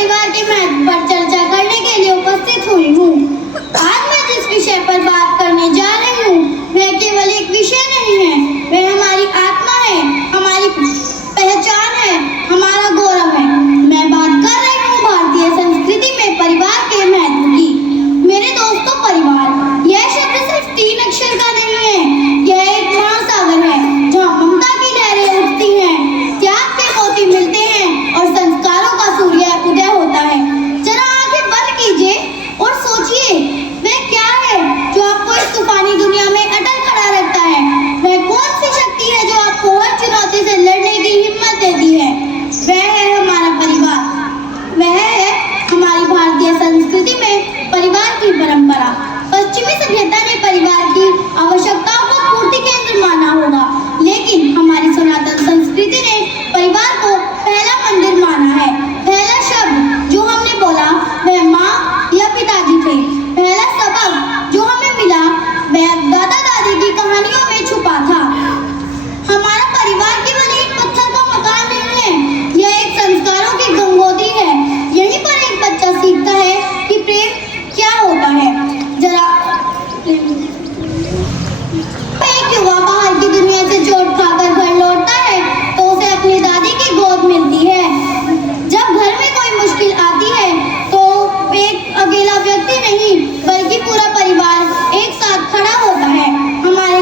परिवार के महत्व पर चर्चा करने के लिए उपस्थित हुई हूँ। आज मैं जिस विषय पर बात करने जा रही हूँ वह केवल एक विषय नहीं है, वह हमारी आत्मा है, हमारी पहचान है, हमारा गौरव है। मैं बात कर रही हूँ भारतीय संस्कृति में परिवार के महत्व की। मेरे दोस्तों, परिवार यह शब्द सिर्फ 3 अक्षर का नहीं है, यह एक महासागर है जहाँ ममता की लहरें उठती हैं, त्याग के मोती मिलते हैं और संस्कारों का सूर्य उदय होता है। जरा आंखें बंद कीजिए और सोचिए, वह क्या है जो आपको इस तूफानी दुनिया में अटल खड़ा रखता है? वह कौन सी शक्ति है जो आपको हर चुनौती से लड़ने की हिम्मत देती है? वह है हमारा परिवार, वह है हमारी भारतीय संस्कृति में परिवार की परंपरा। पश्चिमी सभ्यता ने परिवार की आवश्यकताओं को पूर्ति केंद्र माना होगा, लेकिन हमारी सनातन संस्कृति ने परिवार को पहला मंदिर माना है। पहला शब्द जो हमने बोला वह माँ या पिताजी थे। पहला सबक जो हमें मिला वह दादा दादी की कहानियों में छुपा था। हमारा परिवार केवल एक पत्थर का मकान नहीं है, यह एक संस्कारों की गंगोत्री है। यहीं पर एक बच्चा सीखता है कि प्रेम क्या होता है। जरा एक युवा बाहर की दुनिया से चोट खाकर घर लौटता है तो उसे अपनी दादी की गोद मिलती है। जब घर में कोई मुश्किल आती है तो एक अकेला व्यक्ति नहीं बल्कि पूरा परिवार एक साथ खड़ा होता है। हमारे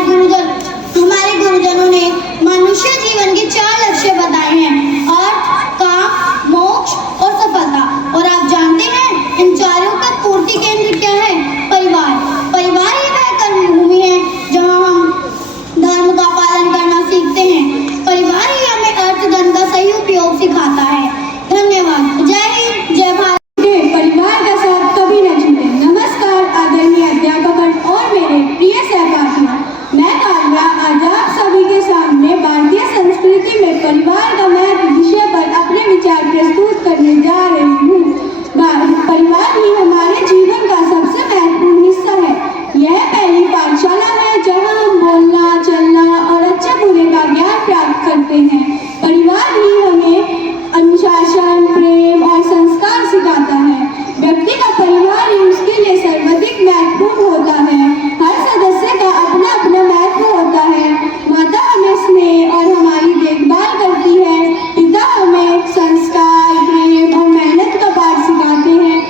गुरुजनों ने मनुष्य जीवन के 4 लक्ष्य बताए हैं: अर्थ, काम, मोक्ष और सफलता। और आप जानते हैं इन चारों का पूर्ति केंद्र क्या है? परिवार। परिवार ही वह कर्मभूमि है जहाँ हम धर्म का पालन करना सीखते हैं। परिवार ही हमें अर्थ धन का सही उपयोग सिखाता है। धन्यवाद। जय हिंद, जय भारत। परिवार का साथ कभी न छूटे। नमस्कार आदरणीय अध्यापकगण और मेरे प्रिय सहपाठियों, मैं काव्या आज आप सभी के सामने भारतीय संस्कृति में परिवार का महत्व विषय पर अपने विचार प्रस्तुत करने जा रही हूँ। परिवार ही हमारे जीवन का सबसे महत्वपूर्ण हिस्सा है। यह पहली पाठशाला है जहाँ हम बोलना, चलना और अच्छे बुरे का ज्ञान प्राप्त करते हैं। परिवार ही हमें अनुशासन, प्रेम और संस्कार सिखाता है। व्यक्ति का परिवार ही उसके लिए सर्वाधिक महत्वपूर्ण होता है। हर सदस्य का अपना अपना महत्व होता है। माता हमें स्नेह और हमारी देखभाल करती है। पिता हमें संस्कार, प्रेम और मेहनत का पाठ सिखाते हैं।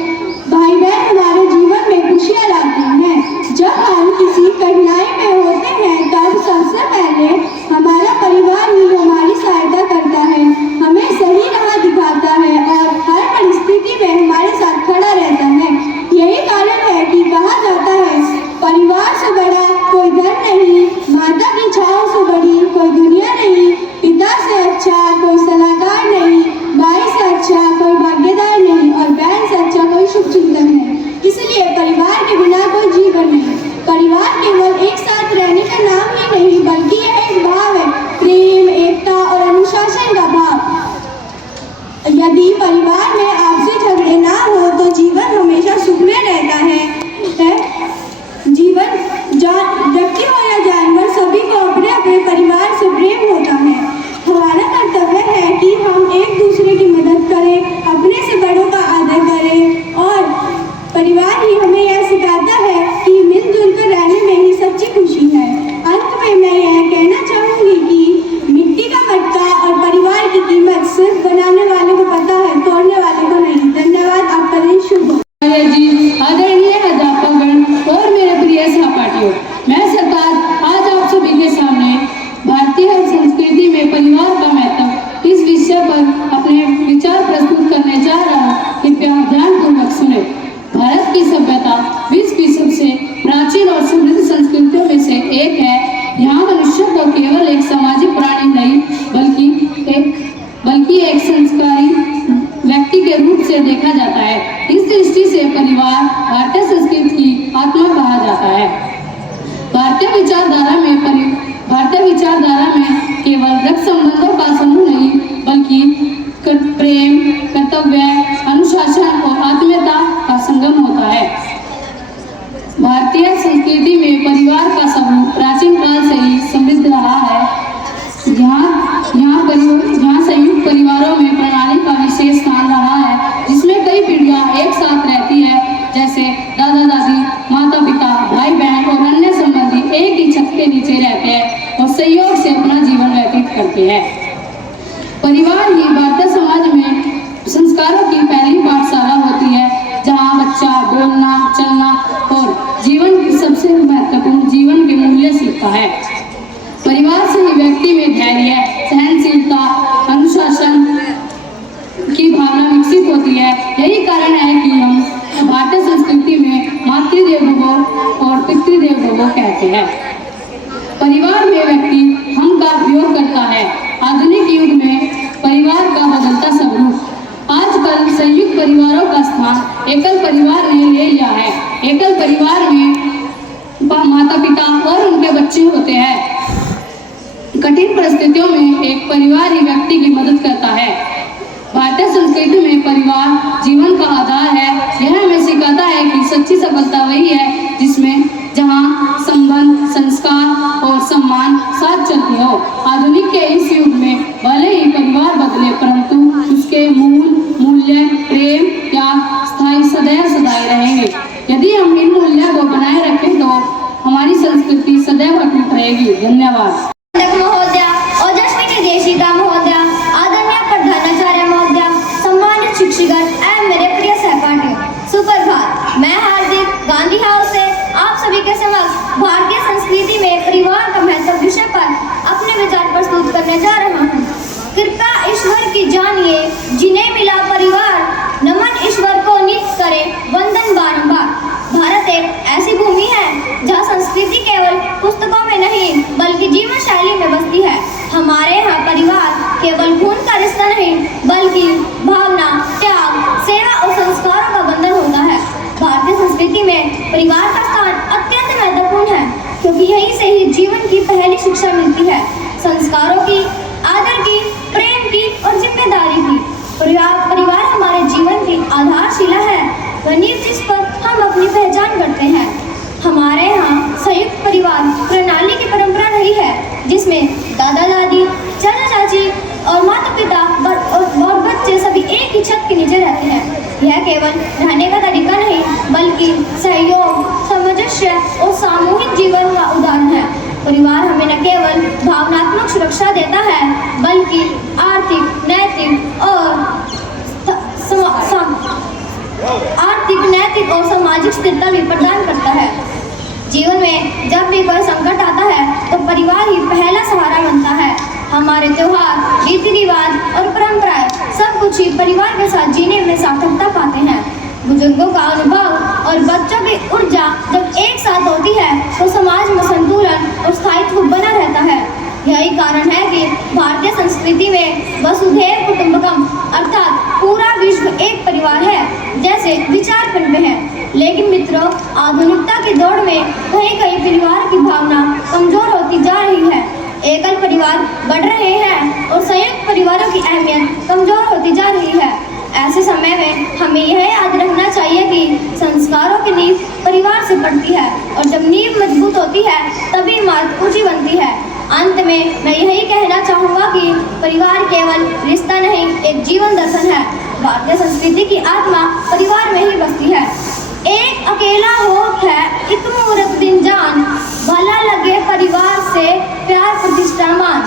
भाई बहन हमारे जीवन में खुशियाँ लाते हैं। जब हम किसी कठिनाई में होते हैं तब सबसे पहले हमारा परिवार ही हमारी सहायता करता है, हमें सही राह दिखाता है और हर परिस्थिति में हमारे साथ खड़ा रहता है। यही कारण है कि कहा जाता है, परिवार से बड़ा कोई धन नहीं, माता की छांव से बड़ी कोई दुनिया नहीं, पिता से अच्छा कोई सलाहकार नहीं, भाई से अच्छा कोई भागीदार नहीं और बहन से अच्छा कोई शुभचिंतक नहीं। इसलिए परिवार के बिना कोई जीवन नहीं। परिवार केवल एक साथ रहने का नाम ही नहीं बल्कि यह एक भाव है, प्रेम, एकता और अनुशासन का भाव। यदि परिवार में आपसी झगड़े ना हो तो जीवन हमेशा सुख में रहता है। जीवन व्यक्ति हो या जानवर, सभी को अपने अपने परिवार से प्रेम होता है। हमारा कर्तव्य है कि हम एक दूसरे की मदद करें, अपने से बड़ों का आदर करें और परिवार ही हमें यह सिखाता है कि मिलजुल कर रहने में ही सच्ची खुशी है। अंत में मैं यह कहना चाहूँगी कि मिट्टी का मटका और परिवार की कीमत सिर्फ बनाने वाले को पता है, तोड़ने वाले को नहीं। धन्यवाद। आपका दिन शुभ हो। आदरणीय अध्यापकगण और मेरे प्रिय सहपाठियों, मैं सरताज आज आप सभी के सामने भारतीय संस्कृति में परिवार का महत्व इस विषय पर अपने विचार प्रस्तुत करने जा रहा हूँ। कृपया ध्यानपूर्वक सुने। भारत की सभ्यता विश्व की सबसे प्राचीन और समृद्ध संस्कृतियों में से एक है। यहाँ मनुष्य को केवल एक सामाजिक प्राणी नहीं बल्कि एक संस्कारी व्यक्ति के रूप से देखा जाता है। इस दृष्टि से परिवार भारतीय संस्कृति की आत्मा कहा जाता है। भारतीय विचारधारा में केवल रक्त संबंधों का समूह नहीं बल्कि प्रेम, कर्तव्य, अनुशासन और आत्मीयता का संगम होता है। भारतीय संस्कृति में परिवार का समूह प्राचीन काल से ही समृद्ध रहा है। यहाँ संयुक्त परिवारों में प्रणाली का विशेष स्थान रहा है, जिसमें जीवन शैली में बसती है। हमारे यहाँ परिवार केवल खून का रिश्ता नहीं बल्कि भावना, त्याग, सेवा और संस्कारों का बंधन होता है। भारतीय संस्कृति में परिवार का स्थान अत्यंत महत्वपूर्ण है क्योंकि यहीं से ही जीवन की पहली शिक्षा मिलती है, संस्कारों की, आदर की, प्रेम की और जिम्मेदारी की। परिवार हमारे जीवन की आधारशिला है, वह नींव जिस पर हम अपनी पहचान करते हैं। हमारे यहाँ संयुक्त परिवार प्रणाली की परंपरा रही है जिसमें दादा दादी, चाचा चाची और माता पिता और बच्चे सभी एक ही छत के नीचे रहते हैं। यह केवल रहने का तरीका नहीं बल्कि सहयोग, सामंजस्य और सामूहिक जीवन का उदाहरण है। परिवार हमें न केवल भावनात्मक सुरक्षा देता है बल्कि आर्थिक, नैतिक और सामाजिक स्थिरता भी प्रदान करता है। जीवन में जब भी कोई संकट आता है तो परिवार ही पहला सहारा बनता है। हमारे त्योहार, रीति रिवाज और परंपराएं सब कुछ ही परिवार के साथ जीने में सार्थकता पाते हैं। बुजुर्गों का अनुभव और बच्चों की ऊर्जा जब एक साथ होती है तो समाज में संतुलन और स्थायित्व बना रहता है। यही कारण है कि भारतीय संस्कृति में वसुधैव कुटुंबकम अर्थात पूरा विश्व एक परिवार है जैसे विचार पनपे हैं। लेकिन मित्रों, आधुनिकता की दौड़ में कहीं कहीं परिवार की भावना कमजोर होती जा रही है। एकल परिवार बढ़ रहे हैं और संयुक्त परिवारों की अहमियत कमजोर होती जा रही है। ऐसे समय में हमें यह याद रखना चाहिए कि संस्कारों की नींव परिवार से पड़ती है और जब नींव मजबूत होती है तभी इमारत ऊंची बनती है। अंत में मैं यही कहना चाहूँगा कि परिवार केवल रिश्ता नहीं, एक जीवन दर्शन है। भारतीय संस्कृति की आत्मा परिवार में ही बसती है। एक अकेला होत है एक मूरत दिन जान, भला लगे परिवार से प्यार प्रतिष्ठा मान।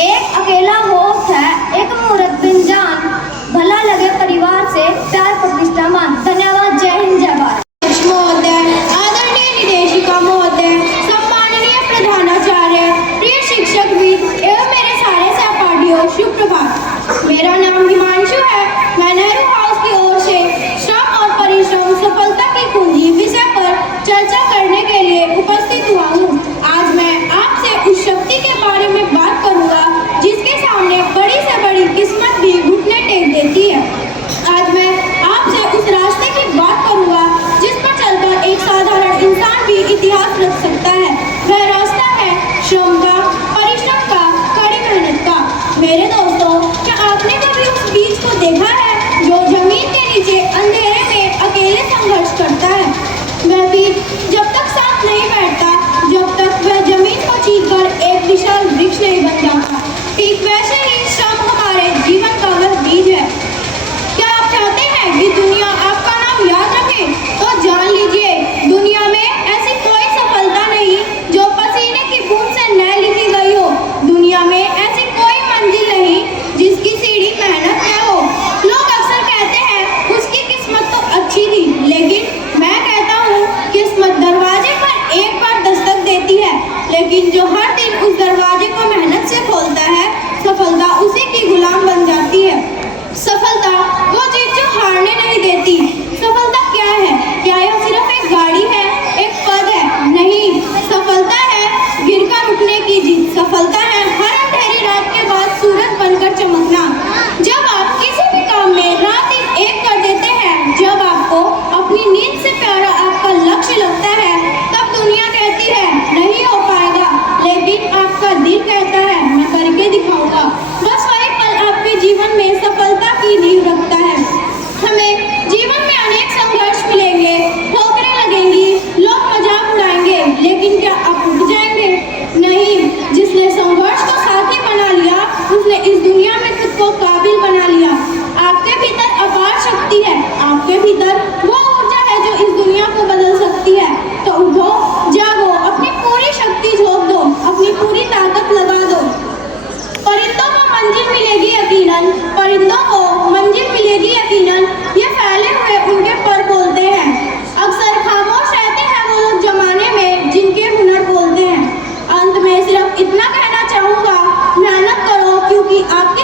एक अकेला होत है एक मूरत दिन जान, भला लगे परिवार से प्यार प्रतिष्ठा मान। धन्यवाद। जय हिंद, जय भारत। महोदय, आदरणीय निदेशिका महोदय, सम्माननीय प्रधानाचार्य, प्रिय शिक्षक भी एवं मेरे सारे सहपाठियों, शुभ प्रभात। मेरा नाम हिमांशु है। मैं नेहरू हाउस की ओर से श्रम और परिश्रम सफलता की कुंजी विषय पर चर्चा करने के लिए उपस्थित हुआ हूँ। आज मैं आपसे उस शक्ति के बारे में बात करूँगा जिसके सामने बड़ी से बड़ी किस्मत भी घुटने टेक देती है। आज मैं आपसे उस रास्ते की बात करूँगा जिस पर चलकर एक साधारण इंसान भी इतिहास रच सकता है। वह रास्ता है श्रम का, परिश्रम का, कड़ी मेहनत का। मेरे दोस्तों, क्या आपने कभी उस बीज को देखा है जो जमीन के नीचे अंधेरे में अकेले संघर्ष करता है? वह बीज जब तक साथ नहीं बैठता, जब तक वह जमीन को चीरकर एक विशाल वृक्ष नहीं बन जाता। ठीक वैसे ही श्रम हमारे जीवन का वह बीज है। क्या आप चाहते हैं कि दुनिया आपका नाम याद रखे? तो जान लीजिए, दुनिया में ऐसी कोई सफलता नहीं जो पसीने की बूंद से न लिखी गई हो। दुनिया में ऐसी कोई मंजिल नहीं जिसकी सीढ़ी मेहनत न हो। लोग अक्सर कहते हैं उसकी किस्मत तो अच्छी थी, लेकिन मैं कहता हूँ किस्मत दरवाजे पर एक बार दस्तक देती है, लेकिन जो हर दिन उस दरवाजे को मेहनत से खोलता है, सफलता उसी की गुलाम बन जाती है। सफलता वो चीज जो हारने नहीं देती। सफलता क्या है? क्या यह सिर्फ एक गाड़ी है, एक पद है? नहीं, सफलता है गिरकर उठने की जीत। सफलता है हर अंधेरी रात के बाद सूरज बनकर चमकना। जब आप किसी भी काम में रात दिन एक कर देते हैं, जब आपको अपनी नींद से प्यारा आपका लक्ष्य लगता है, तब दुनिया कहती है नहीं हो पाएगा, लेकिन आपका दिल कहता है मैं करके दिखाऊंगा। बस वही पल आपके जीवन में सफलता की नींव रखता है। हमें जीवन में अनेक संघर्ष मिलेंगे, ठोकरें लगेंगी, लोग मजाक उड़ाएंगे, लेकिन क्या आप उठ जाएंगे? नहीं, जिसने संघर्ष को साथी बना लिया उसने इस दुनिया में खुद को काबिल बना लिया। आपके भीतर अपार शक्ति है, आपके भीतर वो ऊर्जा है जो इस दुनिया को बदल सकती है। तो उठो, जागो, अपनी पूरी शक्ति झोंक दो, अपनी पूरी ताकत लगा दो। परिंदों को मंजिल मिलेगी यकीनन, परिंदों को मंजिल मिलेगी यकीनन, ये फैले हुए उनके पर बोलते हैं। अक्सर खामोश रहते हैं वो लोग जमाने में जिनके हुनर बोलते हैं। अंत में सिर्फ इतना कहना चाहूँगा, मेहनत करो क्योंकि आपकी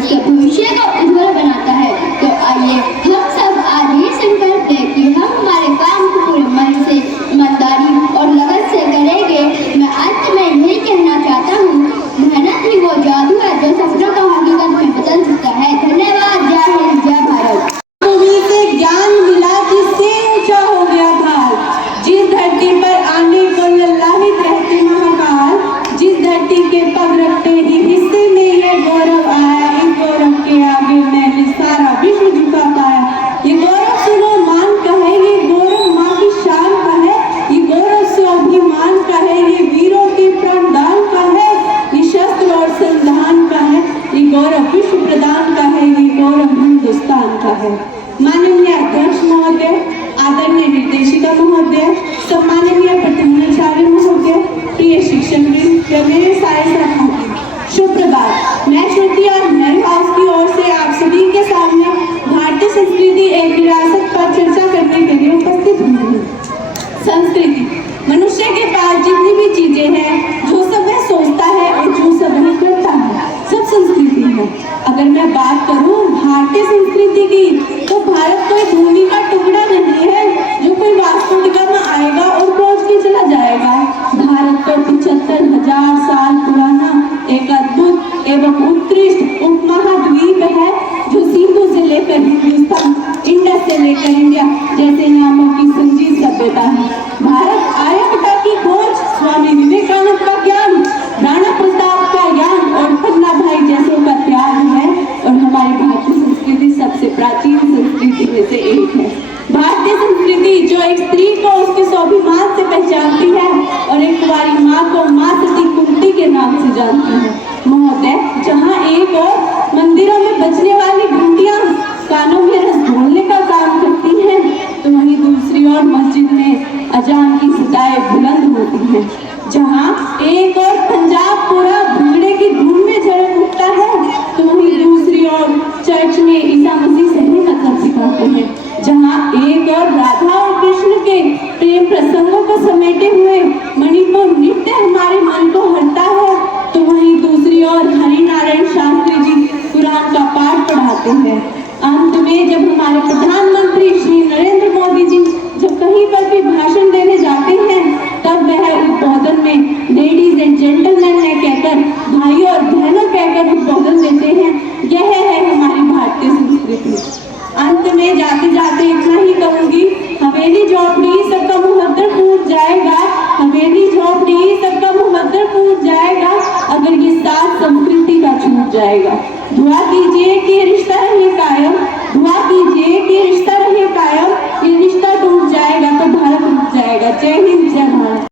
उसके भविष्य को उज्जवल बनाता है। तो आइए हम सब आज ये संकल्प लें कि हम हमारे काम को पूरे मन से, ईमानदारी और लगन से करेंगे। मैं अंत में यही कहना चाहता हूँ, मेहनत ही वो जादू है जो सपनों को हकीकत में बदल सकता है। धन्यवाद। जय हिंद, जय भारत। भूमि से ज्ञान मिला जिससे ऊंचा हो गया भारत, जिस धरती पर आने को लल्लाहित रहते महाकाल, जिस धरती के पग रखते ही हिस्से में ये गौरव आया, इस गौरव के आगे मैंने सारा विश्व झुका पाया। ये गौरव सुनो मान का है, ये गौरव माँ की शान का है, ये गौरव स्वाभिमान का है, ये वीरों के प्राणदान का है, ये शस्त्र और संधान का है, ये गौरव विश्व प्रदान का है, ये गौरव हिंदुस्तान का है। माननीय अध्यक्ष महोदय, आदरणीय निर्देशिका महोदय, सम्माननीय प्रधानाचार्य महोदय, प्रिय शिक्षकवृंद, मेरे सारे सहपाठी, शुभ प्रभात। मैं श्रुति और मेरे हाउस की ओर से आप सभी के सामने भारतीय संस्कृति एक विरासत पर चर्चा करने के लिए उपस्थित हुई हूँ। संस्कृति मनुष्य के पास जितनी भी चीजें हैं, जो सब वह सोचता है और जो सब वह करता है, सब संस्कृति है। अगर मैं बात करूं भारतीय संस्कृति की, तो भारत कोई भूमि का टुकड़ा नहीं है जो कोई वास्तुविका में आएगा और पहुंच के चला जाएगा। भारत तो 75,000 साल पुराना एक अद्भुत एवं उत्कृष्ट उपमहाद्वीप है, जो सिंधु से लेकर हिंदुस्तान, इंडस से लेकर इंडिया जैसे नामों की संजीव सभ्यता है। भारत आर्यभट्ट की खोज, स्वामी विवेकानंद का ज्ञान, राणा प्रताप का ज्ञान और पन्ना भाई जैसों का त्याग है, और हमारी भारतीय संस्कृति सबसे प्राचीन संस्कृति में से एक है। भारतीय संस्कृति जो एक स्त्री को उसके स्वाभिमान से पहचानती है और एक कुंवारी माँ को माँ सती कुंती के नाम से जानती है। महोदय, जहाँ एक और मंदिरों में बजने वाली घंटियाँ कानों में रस घोलने का काम करती हैं, तो वहीं दूसरी ओर मस्जिद में अजान की सदाएं बुलंद होती हैं। जहाँ एक और पंजाब पूरा भंगड़े की धूम में झड़क उठता है, तो वहीं दूसरी ओर चर्च में ईसा मसीह सही मतलब सिखाते हैं। जहाँ एक और राधा और कृष्ण के प्रेम प्रसंगों को समेटे हुए मणिपुर नृत्य हमारे मन को हरता है, तो वहीं दूसरी ओर हरिनारायण शास्त्री जी कुरान का पाठ पढ़ाते हैं। अंत में जब हमारे प्रधानमंत्री श्री नरेंद्र मोदी जी जब कहीं पर भी भाषण देने जाते हैं, तब वह उद्बोधन में लेडीज एंड जेंटलमैन ने कहकर, भाइयों और बहनों कहकर उद्बोधन देते हैं। यह है हमारी भारतीय संस्कृति। अंत में जाते जाते इतना ही कहूंगी, हवेली झोपड़ी सबका मुहद्दर फूट जाएगा, हवेली झोपड़ी सबका मुहद्दर फूट जाएगा, अगर ये साथ संस्कृति का छूट जाएगा। दुआ कीजिए कि रिश्ता रहे कायम, दुआ कीजिए कि रिश्ता रहे कायम, ये रिश्ता टूट जाएगा तो भारत रुक जाएगा। जय हिंद, जय भारत।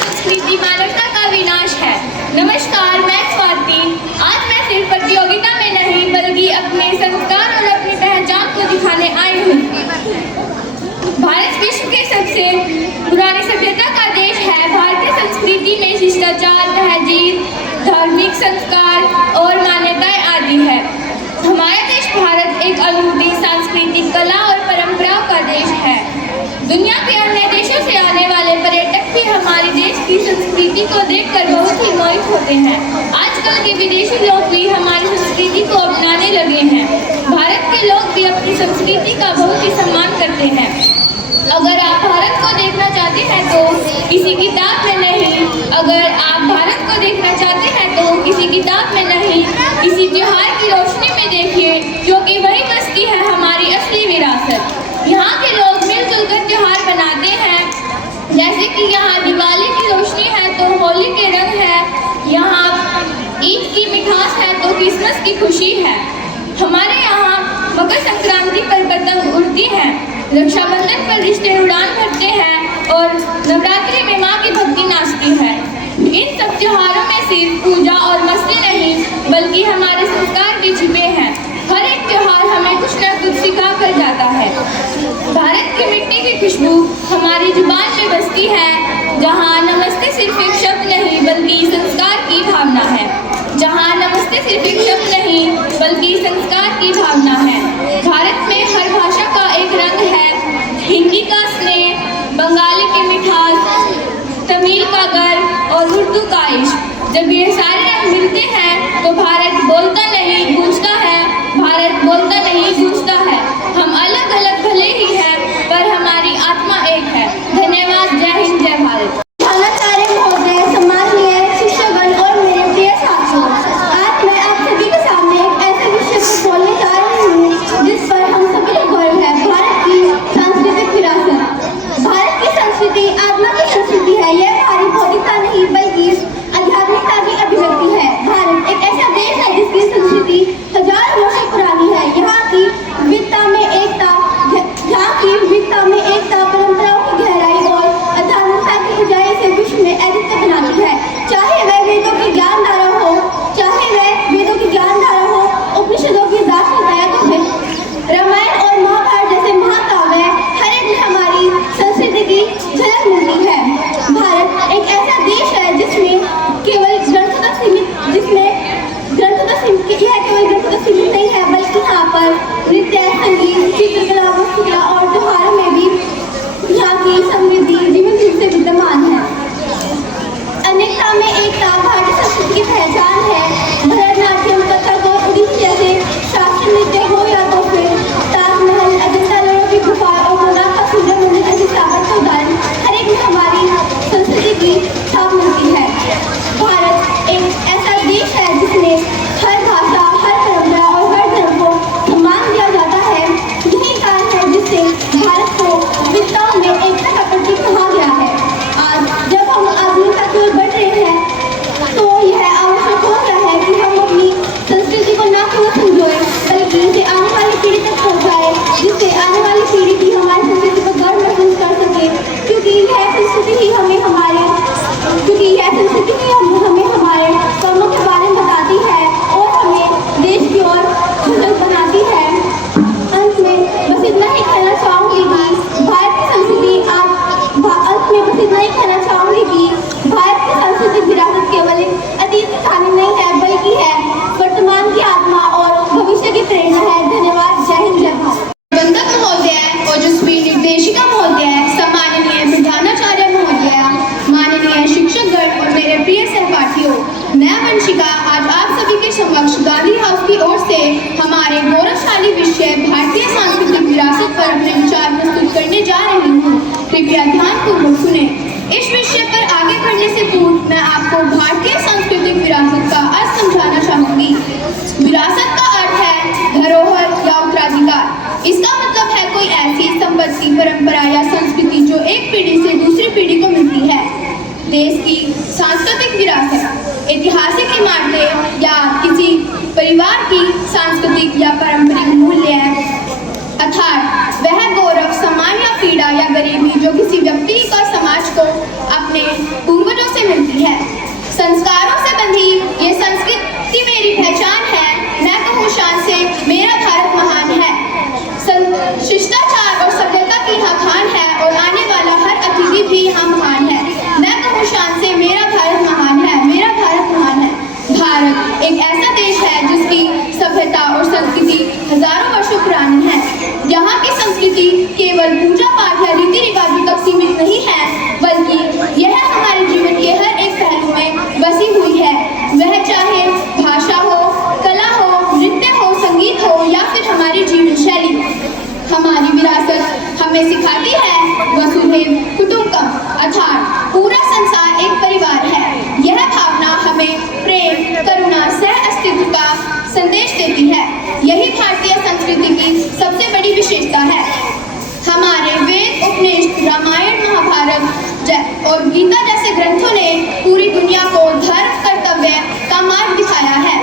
संस्कृति मानवता का विनाश है। नमस्कार, मैं स्वाति। आज मैं सिर्फ प्रतियोगिता में नहीं बल्कि अपने संस्कार और अपनी पहचान को दिखाने आई हूँ। भारत विश्व के सबसे पुरानी सभ्यता का देश है। भारतीय संस्कृति में शिष्टाचार, तहजीब, धार्मिक संस्कार और मान्यताएं आदि है। हमारा देश भारत एक अनूठी सांस्कृतिक कला और परंपराओं का देश है। दुनिया के अन्य देशों से आने वाले पर्यटक भी हमारे देश की संस्कृति को देखकर बहुत ही मोहित होते हैं। आजकल के विदेशी लोग भी हमारी संस्कृति को अपनाने लगे हैं। भारत के लोग भी अपनी संस्कृति का बहुत ही सम्मान करते हैं। अगर आप भारत को देखना चाहते हैं तो किसी किताब में नहीं, अगर आप भारत को देखना चाहते हैं तो किसी किताब में नहीं, किसी त्योहार की रोशनी में देखिए, जो कि वही बसती है हमारी असली विरासत। यहाँ के लोग मिलजुल कर त्योहार बनाते हैं, जैसे कि यहाँ दिवाली की रोशनी है तो होली के रंग है, यहाँ ईद की मिठास है तो क्रिसमस की खुशी है। हमारे यहाँ मकर संक्रांति पर पतंग उड़ती है, रक्षाबंधन पर रिश्ते उड़ान भरते हैं और नवरात्रि में माँ की भक्ति नाचती है। इन सब त्योहारों में सिर्फ पूजा और मस्ती नहीं बल्कि हमारे संस्कार भी छिपे हैं। हर एक त्योहार हमें कुछ न कुछ सिखा कर जाता है। भारत की मिट्टी की खुशबू हमारी जुबान में बसती है, जहाँ नमस्ते सिर्फ एक शब्द नहीं बल्कि संस्कार की भावना है। जहाँ नमस्ते सिर्फ एक शब्द नहीं बल्कि संस्कार की भावना है। भारत में हर भाषा का एक रंग है, हिंदी का स्नेह, बंगाली की मिठास, तमिल का गर्व और उर्दू का इश्क। जब ये सारे हम मिलते हैं तो भारत बोलता नहीं गूंजता है, भारत बोलता नहीं गूंजता है। हम अलग अलग भले ही हैं पर हमारी आत्मा एक है। धन्यवाद। जय हिंद, जय भारत। प्रधानाचार्य महोदय, सम्माननीय शिक्षकगण और मेरे प्रिय साथियों, आज मैं आप सभी के सामने एक ऐसे विषय पर बोलने जा रही हूँ जिस पर हम सभी को गर्व है, भारत की सांस्कृतिक विरासत। भारत की संस्कृति आत्मा की संस्कृति है। यह भारी बौद्धिकता नहीं बल्कि आध्यात्मिकता की अभिव्यक्ति है। भारत एक ऐसा देश है जिसकी संस्कृति हजारों वर्षों पुरानी है। यहाँ की विविधता में एकता, परंपराओं की गहराई और आध्यात्मिकता की ऊंचाई से विश्व में अद्वितीय बनाती है। चाहे वह वेदों की ज्ञानधारा हो, उपनिषदों की दार्शनिकता या तो फिर रामायण और महाभारत जैसे महाकाव्य, हर एक में हमारी संस्कृति की झलक मिलती है। भारत एक ऐसा देश है जिसमें केवल ग्रंथों तक सीमित नहीं है, बल्कि यहाँ पर नृत्य, संगीत, चित्रकला, वास्तुकला और त्योहारों में भी यहाँ की समृद्धि जीवंत रूप से विद्यमान है। अनेकता में एकता भारतीय संस्कृति की पहचान है। भरतनाट्यम, कथक और ओडिसी जैसे शास्त्रीय नृत्य हो या तो फिर ताजमहल, अजंता लोरों की गुफा और कोणार्क का सूर्य मंदिर जैसी स्थापत्य उदाहरण, हर एक में हमारी संस्कृति की छाप मिलती है। भारत एक ऐसा देश है जिसमें हर भाषा, हर परंपरा और हर धर्म को सम्मान दिया जाता है। यही कारण है जिससे भारत को विविधताओं में एकता का प्रतीक कहा गया है। आज जब हम आधुनिकता की ओर बढ़ रहे हैं तो यह आवश्यक हो गया है कि हम अपनी संस्कृति को न केवल समझें बल्कि इसे आने वाली पीढ़ी तक पहुँचाए, जिससे आने वाली पीढ़ी भी हमारी संस्कृति को गर्व महसूस कर सके, क्योंकि यह संस्कृति ही हमें हमारे कर्मों के बारे में बताती है और हमें देश की ओर सजग बनाती है। अंत में बस इतना ही कहना चाहूँगी कि भारत की सांस्कृतिक विरासत केवल एक अतीत की कहानी नहीं है बल्कि है वर्तमान की आत्मा और भविष्य की प्रेरणा है। धन्यवाद। जय हिंद, जय भारत। प्रबंधक महोदय, ओजस्वी निर्देशिका महोदय, सम्माननीय प्रधानाचार्य महोदय, माननीय शिक्षकगण और मेरे प्रिय सहपाठियों, मैं वंशिका आज आप सभी के समक्ष गांधी हाउस की ओर से हमारे गौरवशाली विषय भारतीय सांस्कृतिक विरासत पर अपने विचार प्रस्तुत करने जा रही हूँ। कृपया ध्यानपूर्वक सुने। इस विषय पर आगे बढ़ने से पूर्व मैं आपको भारतीय सांस्कृतिक विरासत का अर्थ समझाना चाहूंगी। विरासत का अर्थ है धरोहर या उत्तराधिकार। इसका मतलब है कोई ऐसी संपत्ति, परंपरा या संस्कृति जो एक पीढ़ी से दूसरी पीढ़ी को मिलती है। देश की सांस्कृतिक विरासत ऐतिहासिक इमारतें या किसी परिवार की सांस्कृतिक या पारंपरिक मूल्य, अर्थात वह गौरव, सम्मान या पीड़ा या गरीबी जो किसी व्यक्ति का समाज को अपने पूर्वजों से मिलती है। संस्कारों से बंधी ये संस्कृति मेरी पहचान है। मैं कहूँ शान से मेरा भारत महान है। शिष्टाचार और सभ्यता की यहाँ खान है और आने वाला हर अतिथि भी यहाँ महान है। मैं कहूँ शान से मेरा भारत महान है, मेरा भारत महान है। भारत एक ऐसा देश है जिसकी सभ्यता और संस्कृति हजारों वर्षों पुरानी है। यहाँ की संस्कृति केवल पूजा पाठ या रीति रिवाजों तक सीमित नहीं है, बल्कि यह हमारे जीवन के हर एक पहलू में बसी हुई है। वह चाहे भाषा हो, कला हो, नृत्य हो, संगीत हो या फिर हमारी जीवन शैली। हमारी विरासत हमें सिखाती है वसुधैव कुटुंबकम, अर्थात पूरा संसार एक परिवार है। यह भावना हमें प्रेम, करुणा, सह अस्तित्व का संदेश देती है। यही भारतीय संस्कृति की सबसे बड़ी विशेषता है। हमारे वेद, उपनिषद, रामायण, महाभारत और गीता जैसे ग्रंथों ने पूरी दुनिया को धर्म, कर्तव्य का मार्ग दिखाया है।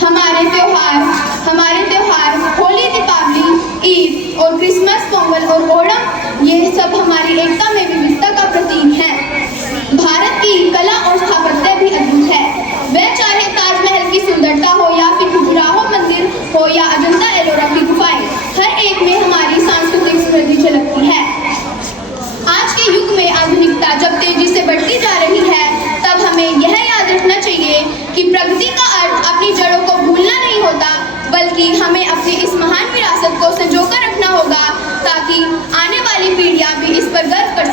हमारे त्योहार होली, दीपावली, ईद और क्रिसमस, पोंगल और ओणम, ये सब हमारी एकता में विविधता का प्रतीक है। भारत की कला और स्थापत्य भी अद्भुत है। वह चाहे ताजमहल की सुंदरता हो या फिर खजुराहो मंदिर हो या अजंता एलोरा की गुफाएं, हर एक में हमारी सांस्कृतिक समृद्धि झलकती है। आज के युग में आधुनिकता जब तेजी से बढ़ती जा रही है, तब हमें यह याद रखना चाहिए कि प्रगति का अर्थ अपनी जड़ों को भूलना नहीं होता, बल्कि हमें अपनी इस महान विरासत को संजोकर रखना होगा ताकि आने वाली पीढ़ियां भी इस पर गर्व कर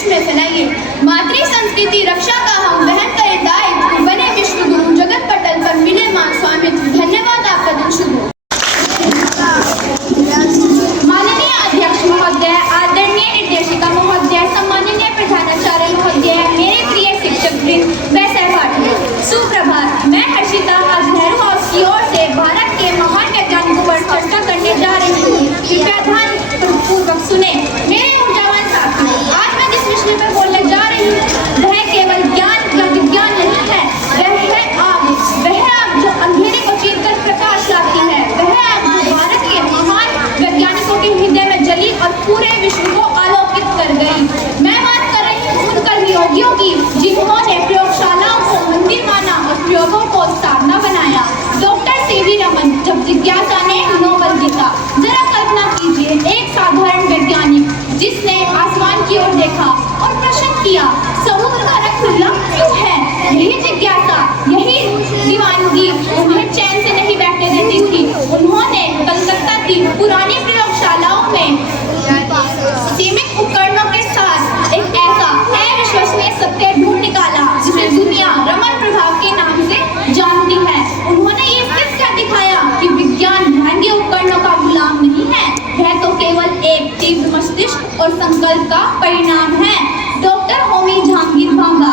विश्व में फैलाइए। मातृ संस्कृति रक्षा का हम वहन करें दायित्व, बने विश्व गुरु, जगत पटल पर मिले मान स्वामित्व। धन्यवाद, आपका दिन शुभ हो। माननीय अध्यक्ष महोदय, आदरणीय निर्देशिका महोदय, सम्माननीय प्रधानाचार्य महोदय, मेरे प्रिय शिक्षक वृंद व सहपाठियों, सुप्रभात। मैं हर्षिता आज नेहरू हाउस की ओर से भारत के महान वैज्ञानिकों पर चर्चा करने जा रही हूँ। कृपया ध्यानपूर्वक सुने मेरे ऊर्जावान साथियों। आज मैं जिस विषय पर बोलने जा रही हूँ वह केवल ज्ञान या विज्ञान नहीं है, वह है आग जो अंधेरे को चीरकर प्रकाश लाती है, वह आग जो भारत के महान वैज्ञानिकों के हृदय में जली और पूरे विश्व को आलोकित कर गई। मैं बात कर रही हूँ उन कर्मयोगियों की जिन्होंने प्रयोगशालाओं को मंदिर माना और प्रयोगों को साधना बनाया। डॉक्टर सीवी रमन जब जिज्ञासा ने नोबेल जीता। जरा कल्पना कीजिए, एक साधारण वैज्ञानिक जिसने आसमान की ओर देखा और प्रश्न किया, समुद्र का रंग खुला क्यों है? यही जिज्ञासा, यही दीवानगी उन्हें चैन से नहीं बैठने देती थी। उन्होंने कलकत्ता की पुरानी प्रयोगशालाओं में सीमित उपकरणों के साथ एक ऐसा अविश्वसनीय सत्य ढूंढ निकाला जिसे दुनिया रमन प्रभाव के नाम से जानती है। उन्होंने ये सिद्ध कर दिखाया कि विज्ञान महंगे उपकरणों का गुलाम नहीं है, वह तो केवल एक तीव्र मस्तिष्क और संकल्प का परिणाम है। डॉक्टर होमी जहांगीर भाभा,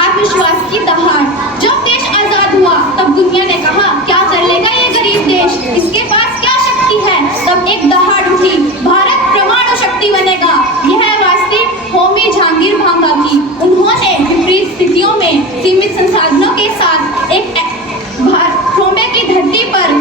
आत्मविश्वास की दहाड़। जब देश आजाद हुआ तब दुनिया ने कहा, क्या कर लेगा ये गरीब देश, इसके पास क्या शक्ति है? तब एक दहाड़ उठी, भारत परमाणु शक्ति बनेगा। यह आवाज थी होमी जहांगीर भाभा की। उन्होंने विपरीत स्थितियों में सीमित संसाधनों के साथ एक थोमे की धरती पर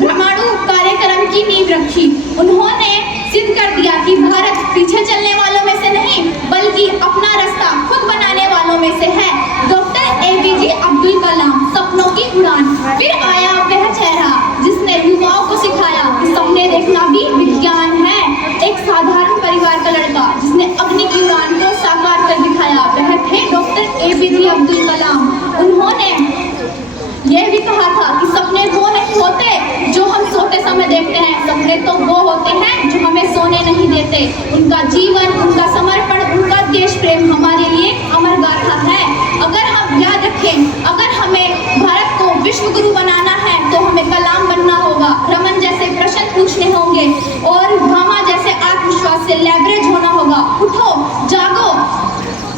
परमाणु कार्यक्रम की नींव रखी। उन्होंने सिद्ध कर दिया कि भारत पीछे चलने वालों में से नहीं बल्कि अपना रास्ता खुद बनाने वालों में से है। डॉक्टर एपीजे अब्दुल कलाम, सपनों की उड़ान। फिर आया वह चेहरा जिसने युवाओं को सिखाया कि सपने देखना भी विज्ञान है। एक साधारण परिवार का लड़का जिसने अग्नि की उड़ान को साकार कर दिखाया, वह थे डॉक्टर एपीजे अब्दुल कलाम। उन्होंने यह भी कहा था कि सपने वो नहीं होते जो हम सोते समय देखते हैं, सपने तो वो होते हैं जो हमें सोने नहीं देते। उनका जीवन, उनका समर्पण, उनका देश प्रेम हमारे लिए अमर गाथा है। अगर हम याद रखें, अगर हमें भारत को विश्व गुरु बनाना है तो हमें कलाम बनना होगा, रमन जैसे प्रश्न पूछने होंगे और भामा जैसे आत्मविश्वास से लैबरेज होना होगा। उठो, जागो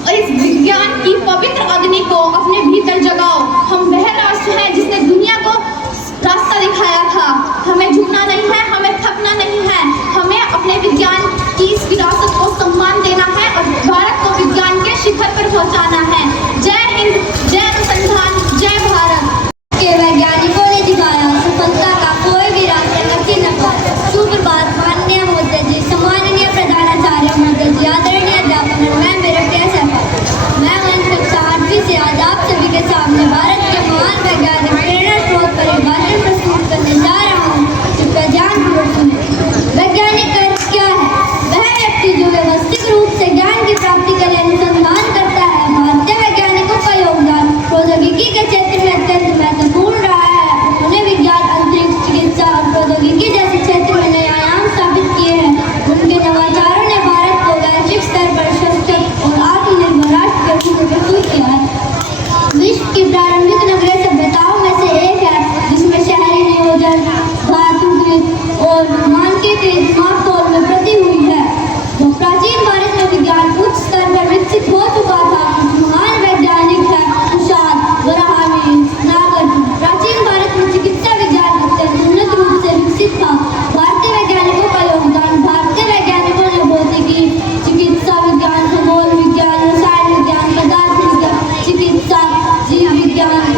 और इस विज्ञान की पवित्र अग्नि को अपने भीतर जगाओ। हम वह राष्ट्र हैं जिसने दुनिया को रास्ता दिखाया था। हमें झुकना नहीं है, हमें थकना नहीं है, हमें अपने विज्ञान की इस विरासत को सम्मान देना है और भारत को विज्ञान के शिखर पर पहुंचाना है। जय हिंद, जय अनुसंधान, जय भारत। के वैज्ञानिकों ने दिखाया सफलता का कोई भी रास्ता नहीं न पाया। सुप्रभात माननीय महोदय जी, सम्माननीय प्रधानाचार्य महोदय जी, आदरणीय अध्यापक, मैं मेरे प्रिय सहपाठी, मैं मंच कक्षा 8वीं से आज आप सभी के सामने भारत के महान वैज्ञानिक प्रेरणा स्रोत पर एक भाषण प्रस्तुत करने जा रहा हूँ। कृपया ध्यानपूर्वक सुनें। वैज्ञानिक का अर्थ क्या है? वह व्यक्ति जो व्यवस्थित रूप से ज्ञान की प्राप्ति के लिए अनुसंधान करता है। भारतीय वैज्ञानिकों का योगदान प्रौद्योगिकी के क्षेत्र में अत्यंत महत्वपूर्ण रहा है। उन्होंने विज्ञान, अंतरिक्ष, चिकित्सा और प्रौद्योगिकी जैसे क्षेत्र में नए आयाम स्थापित किए हैं। उनके नवाचारों ने भारत को वैश्विक स्तर पर सशक्त और आत्मनिर्भर राष्ट्र के रूप में प्रस्तुत किया है। विश्व की प्रारंभिक नगरीय सभ्यताओं में से एक है जिसमें शहरी नियोजन, धातुकृत और मानकीकृत मापतौल में वृद्धि हुई है। जो प्राचीन भारत में विज्ञान उच्च स्तर पर विकसित हो चुका था। महान वैज्ञानिक है कुशाद, वराहमिहिर, नागार्जुन। प्राचीन भारत में चिकित्सा विज्ञान अत्यंत उन्नत रूप से विकसित था। भारतीय वैज्ञानिकों का योगदान, भारतीय वैज्ञानिकों ने भौतिकी, चिकित्सा विज्ञान, खगोल विज्ञान, रसायन विज्ञान, पदार्थ विज्ञान, चिकित्सा, जीव विज्ञान,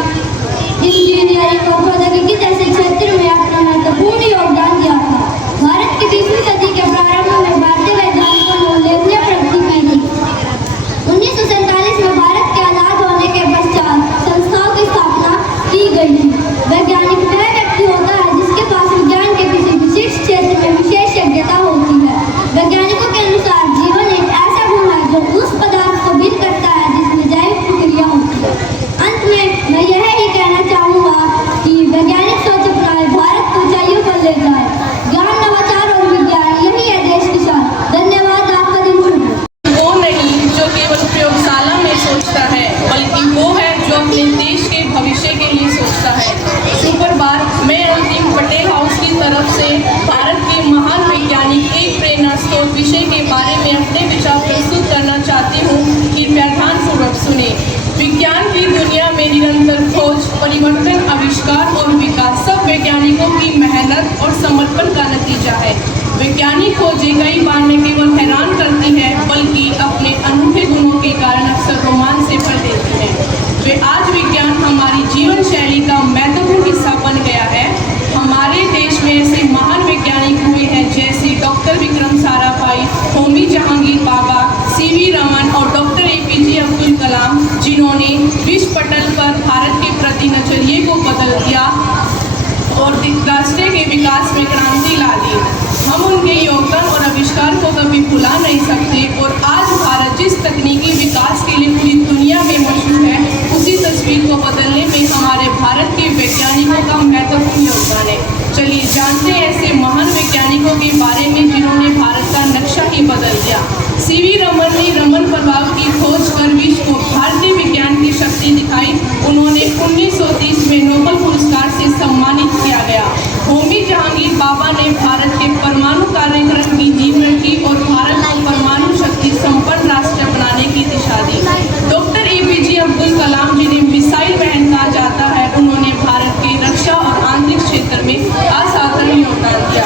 इंजीनियरिंग और प्रौद्योगिकी जैसे क्षेत्र में अपना महत्वपूर्ण योगदान दिया था। भारत की 20वीं सदी के प्रारंभ में भारतीय वैज्ञानिकों ने उल्लेखनीय प्रगति की थी। 1947 में भारत के आजाद होने के पश्चात संस्थाओं की स्थापना की गई थी। वैज्ञानिक वह व्यक्ति होता है जिसके पास विज्ञान के किसी विशिष्ट क्षेत्र में विशेषज्ञता होती है। वैज्ञानिकों के अनुसार जीवन एक ऐसा गुण है जो उस पदार्थ को भिन्न करता है जिसमें जैविक प्रक्रिया होती है। अंत में मैं यह ही कहना चाहूँगा कि वैज्ञानिक सोच अपनाए, भारत को ऊंचाइयों पर ले जाए। ज्ञान, नवाचार और विज्ञान परिवर्तन, आविष्कार और विकास सब वैज्ञानिकों की मेहनत और समर्पण का नतीजा है। वैज्ञानिक खोजें कई बार न केवल हैरान करती है बल्कि अपने अनूठे गुणों के कारण अक्सर रोमांच से भर देती हैं। वे आज विज्ञान हमारी जीवन शैली का महत्वपूर्ण हिस्सा बन गया है। हमारे देश में ऐसे महान वैज्ञानिक हुए हैं जैसे डॉक्टर विक्रम साराभाई, होमी जहांगीर बाबा, सीवी रमन और डॉक्टर APJ अब्दुल कलाम, जिन्होंने विश्व पटल पर भारत के प्रति नजरिए को बदल दिया और राष्ट्र के विकास में क्रांति ला दी। हम उनके योगदान और आविष्कार को कभी भुला नहीं सकते और आज भारत जिस तकनीकी विकास के लिए पूरी दुनिया में मशहूर है, उसी तस्वीर को बदलने में हमारे भारत के वैज्ञानिकों का महत्वपूर्ण योगदान है। चलिए जानते हैं ऐसे महान वैज्ञानिकों के बारे में जिन्होंने भारत का नक्शा ही बदल दिया। सीवी रमन ने रमन प्रभाव की खोज कर विश्व को भारतीय विज्ञान की शक्ति दिखाई। उन्होंने 1930 में नोबेल पुरस्कार से सम्मानित किया गया। होमी जहांगीर बाबा ने भारत के परमाणु कार्यक्रम की नींव रखी और भारत को परमाणु शक्ति संपन्न राष्ट्र बनाने की दिशा दी। डॉक्टर APJ अब्दुल कलाम, जिन्हें मिसाइल मैन कहा जाता है, उन्होंने भारत के रक्षा और आंतरिक क्षेत्र में असाधारण योगदान दिया।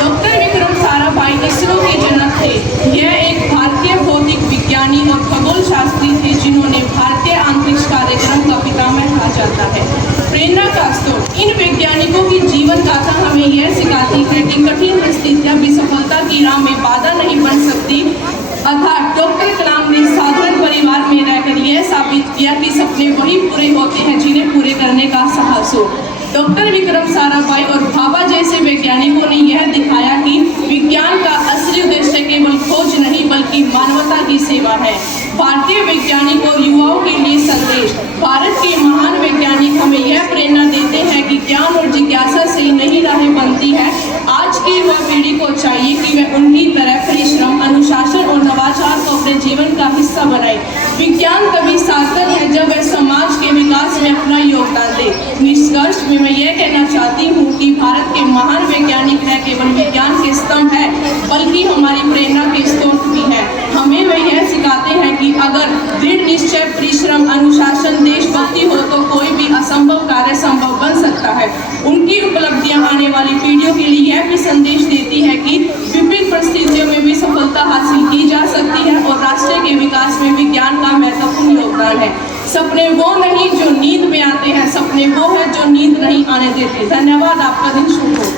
डॉक्टर विक्रम साराभाई इसरो के जनक थे। यह एक भारतीय भौतिक विज्ञानी और खगोल शास्त्री थे जिन्होंने भारतीय अंतरिक्ष कार्यक्रम का पितामह कहा जाता है। प्रेरणा का स्रोत। इन वैज्ञानिकों की जीवन गाथा हमें यह सिखाती है कि कठिन परिस्थितियां भी सफलता की राह में बाधा नहीं बन सकती। अर्थात डॉक्टर कलाम ने साधारण परिवार में रहकर यह साबित किया कि सपने वही पूरे होते हैं जिन्हें पूरे करने का साहस हो। डॉक्टर विक्रम साराभाई और भाभा जैसे वैज्ञानिकों ने यह दिखाया कि विज्ञान का असली उद्देश्य केवल खोज नहीं बल्कि मानवता की सेवा है। भारतीय वैज्ञानिक और युवाओं के लिए संदेश। भारत के महान वैज्ञानिक हमें यह प्रेरणा देते हैं कि ज्ञान और जिज्ञासा से नई राहें बनती है। आज की युवा पीढ़ी को चाहिए कि वह उनकी तरह परिश्रम, अनुशासन और नवाचार को अपने जीवन का हिस्सा बनाए। विज्ञान तभी सार्थक है जब वह समाज के विकास में अपना योगदान दे। निष्कर्ष में मैं यह कहना चाहती हूँ कि भारत के महान वैज्ञानिक न केवल विज्ञान के स्तंभ है बल्कि हमारी प्रेरणा के स्रोत भी है। हमें वह यह सिखाते हैं कि अगर दृढ़ निश्चय, परिश्रम, अनुशासन, देशभक्ति हो तो कोई भी असंभव कार्य संभव बन सकता है। उनकी उपलब्धियां आने वाली पीढ़ियों के लिए यह भी संदेश देती है कि विभिन्न परिस्थितियों में भी सफलता हासिल की जा सकती है और राष्ट्र के विकास में विज्ञान का महत्वपूर्ण योगदान है। सपने वो नहीं जो नींद में आते हैं, सपने वो है जो नींद नहीं आने देते। धन्यवाद। आपका दिन शुभ हो।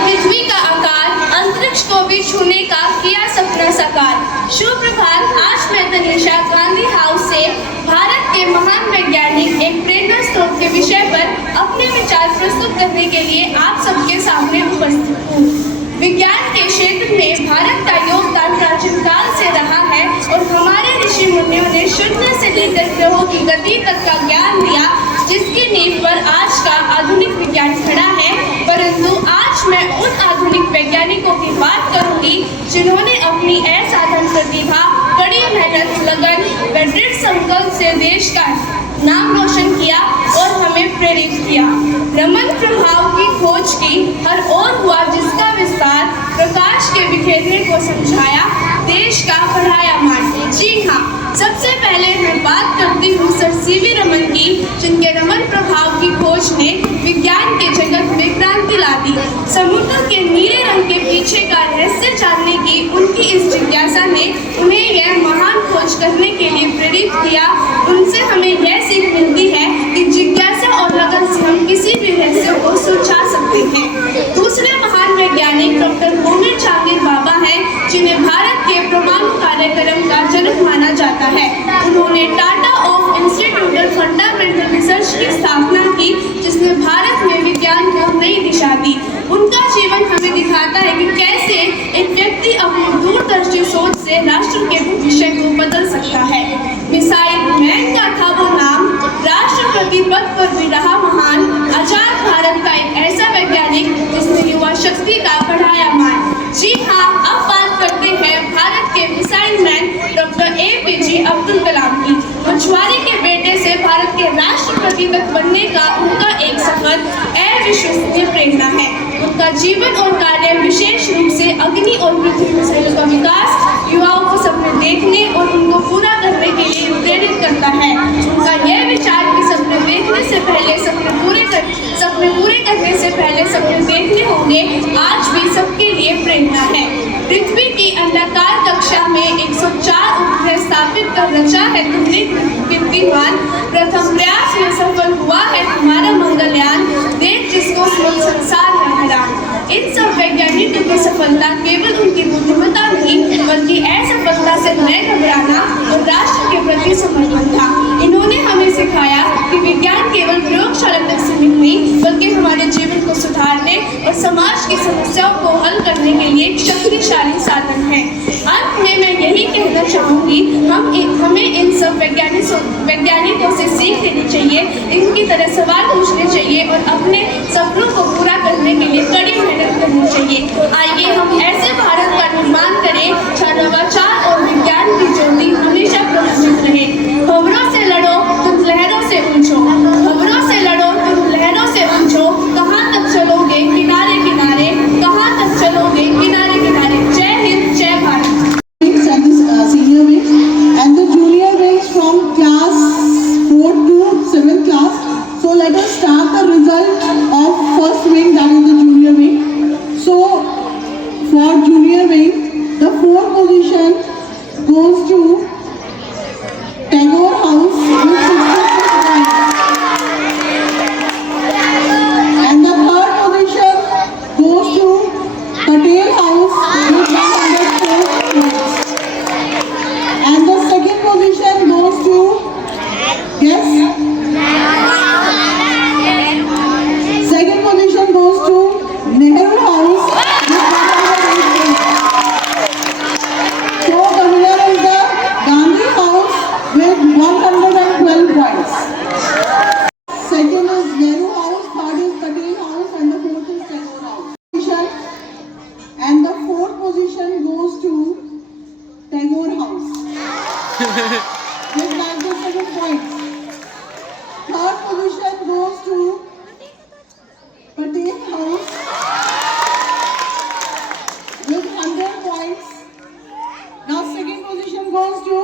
पृथ्वी का आकार, अंतरिक्ष को भी छूने का किया सपना साकार। शुभ प्रभात। आज मैं तनिषा गांधी हाउस से भारत के महान वैज्ञानिक एक प्रेरणा स्रोत के विषय पर अपने विचार प्रस्तुत करने के लिए आप सबके सामने उपस्थित हूँ। विज्ञान के क्षेत्र में भारत का योगदान प्राचीन काल से रहा है और हमारे ऋषि मुनियों ने शून्य से लेकर ग्रहों की गति तक का ज्ञान दिया, जिसकी नींव पर आज का आधुनिक विज्ञान खड़ा है। परंतु आज मैं उन आधुनिक वैज्ञानिकों की बात करूंगी जिन्होंने अपनी असाधारण प्रतिभा, कड़ी मेहनत, लगन व दृढ़ संकल्प से देश का नाम रोशन किया और हमें प्रेरित किया। रमन प्रभाव की खोज की हर ओर हुआ, जिसका विस्तार प्रकाश के बिखेरने को समझाया, देश का बढ़ाया मान। जी हाँ, सबसे पहले मैं बात करती हूँ सर सीवी रमन की, जिनके रमन प्रभाव की खोज ने विज्ञान के जगत में क्रांति ला दी। समुद्र के नीले रंग के पीछे का रहस्य जानने की उनकी इस जिज्ञासा ने उन्हें यह महान खोज करने के लिए प्रेरित किया। उनसे हमें यह सीख मिलती है कि जिज्ञासा और लगन से हम किसी भी रहस्य को सुलझा सकते हैं। दूसरे महान वैज्ञानिक डॉक्टर होमी जहांगीर बाबा हैं, जिन्हें भारत के परमाणु कार्यक्रम का जनक माना जाता है। उन्होंने Tata of institute fundamental research की स्थापना की, जिसने भारत में विज्ञान को नई दिशा दी। उनका जीवन हमें दिखाता है कि कैसे एक व्यक्ति अपनी दूरदर्शी सोच से राष्ट्र के भविष्य को बदल सकता है। मिसाइल मैन का था वो नाम, राष्ट्रपति पद पर भी रहा महान। आजाद भारत का एक ऐसा वैज्ञानिक जिसने युवा शक्ति का बढ़ाया मान। जी हाँ, अब बात करते हैं भारत के missile man doctor APJ Abdul Kalam की। मछुआरे के बेटे से भारत के राष्ट्रपति तक बनने का उनका एक सफर अविश्वसनीय प्रेरणा है। उनका जीवन और कार्य विशेष रूप से अग्नि और पृथ्वी मिसाइलों का विकास युवाओं को सपने देखने और उनको पूरा करने के लिए प्रेरित करता है। उनका यह विचार कि सपने देखने से पहले सपने पहले सपने देखने होंगे आज भी सबके लिए प्रेरणा है। पृथ्वी की अंडाकार कक्षा में 104 उपग्रह स्थापित कर रचा है तुमने कीर्तिमान। प्रथम प्रयास में सफल हुआ है तुम्हारा मंगलयान, देख जिसको संसार है हैरान। इन सब वैज्ञानिकों की सफलता केवल उनकी बुद्धिमत्ता नहीं बल्कि असफलता से न घबराना और राष्ट्र के प्रति समर्पण था। इन्होंने हमें सिखाया कि विज्ञान केवल प्रयोगशाला तक सीमित नहीं बल्कि हमारे जीवन को सुधारने और समाज की समस्याओं को हल करने के लिए एक शक्तिशाली साधन है। अंत में मैं यही कहना चाहूँगी, हमें इन सब वैज्ञानिकों से सीख लेनी चाहिए, इनकी तरह सवाल पूछने चाहिए और अपने सपनों को पूरा करने के लिए कड़ी मेहनत करनी चाहिए। आइए हम ऐसे भारत का निर्माण करें जहाँ नवाचार और विज्ञान की ज्योति हमेशा प्रज्वलित रहे। खबरों से लड़ो तुम लहरों से ऊंचो, खबरों से लड़ो तुम लहरों से ऊंचो, कहाँ तक चलोगे किनारे किनारे, कहाँ तक चलोगे किनारे किनारे। जय हिंद, जय Bharat. Senior wing and the junior wings from class 4 to 7th class. So let us start the result of first wing, that is the junior wing. So for junior wing, the 4th position goes to Tagore House with 66 points. And the 3rd position goes to Patel House with 104 points. And the 2nd position goes to, yes? 2nd position goes to Nehru House with 108 points. So the winner is the Gandhi House with 112 points. 2nd is Nehru House, 3rd is Patel House and the 4th is Tagore House. And the 4th position goes to Tagore House with 97 points. 3rd position goes to Patel House with 100 points. Now 2nd position goes to